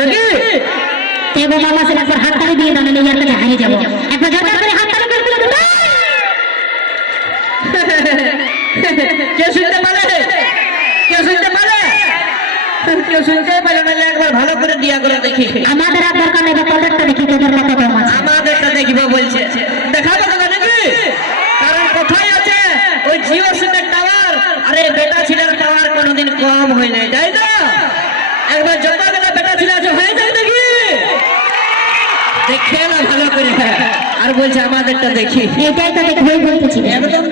নাকি তেগো মামা সে একবার হাত তালি দিয়ে দাও, নাহলে ইয়ার কাছে হারিয়ে যাবো। একবার জোরদার করে হাত তালি করে দিও। কে শুনতে পারে? কে শুনতে পারে? কেউ শুনতে পারে না? একবার ভালো করে দিয়া করে দেখি। আমাদের আর দরকার নেই, তোদেরটা দেখি তোদের কত দম আছে। আমাদেরটা দেখিব বলছে, দেখাবো দাদা নাকি? কারণ কোথায় আছে ওই জিও সিমের টাওয়ার? আরে বেটা ছিলেন টাওয়ার কোনোদিন কম হয় নাই, তাই তো? একবার যত বেলা বেটা ছিল হয়ে যায় নাকি? দেখে না ভালো করে, আর বলছে আমাদেরটা দেখি। এটাই তো দেখবই বলতেছি। একদম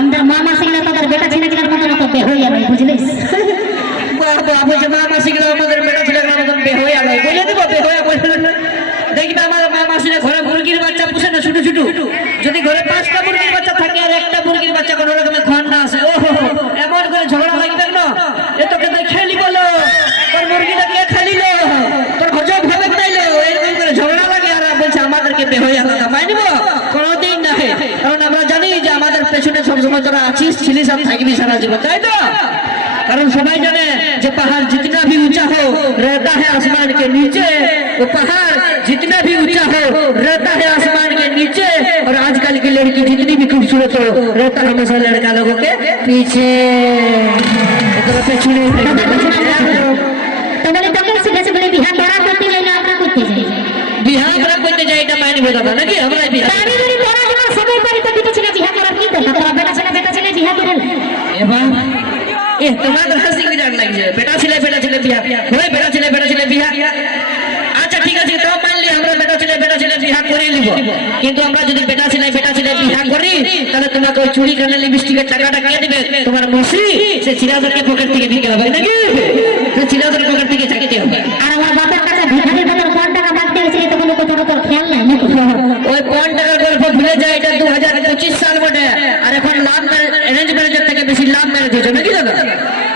আমরা মামা সিংলা তোদের বেটা ছেলে কিনার মতো না তো বে হয়ে যাবে, বুঝলিস? বাবা বলছে মা মাসিগুলো আমাদের বেটা ছিল আমাদের বে হয়ে আলো বলে দেবো, বে হয়ে দেখবে আমার মা মাসিরা ঘরে মুরগির বাচ্চা পুষে না, ছোট ছোট। যদি ঘরে 5টা মুরগির বাচ্চা থাকে আর একটা মুরগির বাচ্চা কোনো রকমের খান না আসে, ওহো এমন করে ঝগড়া লাগবে না। এ তোকে খেলি বলো, তোর মুরগিটা কে খেলিল, তোর হজম হবে নাইলো, এরকম করে ঝগড়া লাগে। আর বলছে আমাদেরকে বে হয়ে আলাদা মাই নিব কোনোদিন না। কারণ আমরা জানি যে আমাদের পেছনে সবসময় তোরা আছিস, ছিলিস আর থাকবি সারা জীবন, তাই তো? कारण सबाई जाने जो पहाड़ जितना भी ऊंचा हो रहता है आसमान के नीचे, वो पहाड़ जितना भी ऊंचा हो रहता है आसमान के नीचे। और आजकल की लड़की जितनी भी खूबसूरत हो रहता हमेशा लड़का लोगों के पीछे। बिहार करते जाए এটা মাইনে বোঝা না কি আমরা বিহার সবাই বাড়িতে বিটা ছেলে বিয়া করার কি দরকার? তোরা বেটা ছেলে বিয়া করেন। এবার তোমাদের হাসি কি জান লাগছে? বেটা ছেলে বিয়া হয়, বেটা ছেলে বিয়া। আচ্ছা ঠিক আছে, তো মানলি আমরা বেটা ছেলে বিয়া করে নিব, কিন্তু আমরা যদি বেটা ছেলে বিয়া করি তাহলে তোমাকে ওই চুরি কানে লিপস্টিকের টাকাটা কে দিবে? তোমার মসি সে চিরাজের পকেট থেকে ভিকে হবে নাকি? সে চিরাজের পকেট থেকে চাকিতে হবে। আর আমার বাবার কাছে ভিখারির ভেতর কোন টাকা মাগতে গেছে এটা কোনো কথা তোর খেয়াল নাই নাকি? ওই কোন টাকার গল্প ভুলে যায়, এটা 2025 সাল বটে। আর এখন লাভ অ্যারেঞ্জ ম্যারেজের থেকে বেশি লাভ ম্যারেজ হচ্ছে নাকি দাদা?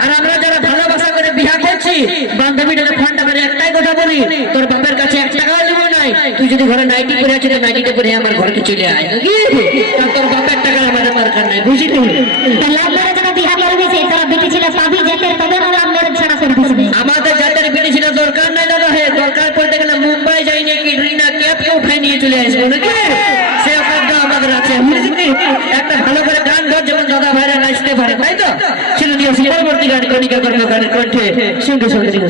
আর আমরা যারা ভালোবাসা করে বিয়া করছি বান্ধবীটাকে ফোনটা করে একটাই কথা বলি, তোর বাপের কাছে 1 টাকাও দেবো নাই, তুই যদি ঘরে নাইটি পরে আছিস তো নাইটিতে পরে আমার ঘরকে চলে আয় নাকি? তোর বাপের টাকা আমাদের দরকার নাই, বুঝলি? লাভ ম্যারেজ যারা বিয়া করবি সে তোরা বিটি ছিল পাবি জাতের, তবে লাভ ম্যারেজ ছাড়া করবি না। আমাদের জাতের বিটি ছিল দরকার নাই দাদা। হে দরকার পড়তে গেলে মুম্বাই যাই নাকি রিনা ক্যাবকে উঠাই নিয়ে চলে আসবো নাকি? সে অপরাধ আমাদের আছে, বুঝলি? একটা ভালো করে গান ধর যেমন দাদা ভাইরা নাচতে পারে, তাই তো? ছিল নিয়ে পরবর্তী গান কণিকা কর্মকারের কণ্ঠে সঙ্গে সঙ্গে দিকে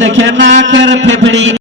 দেখে না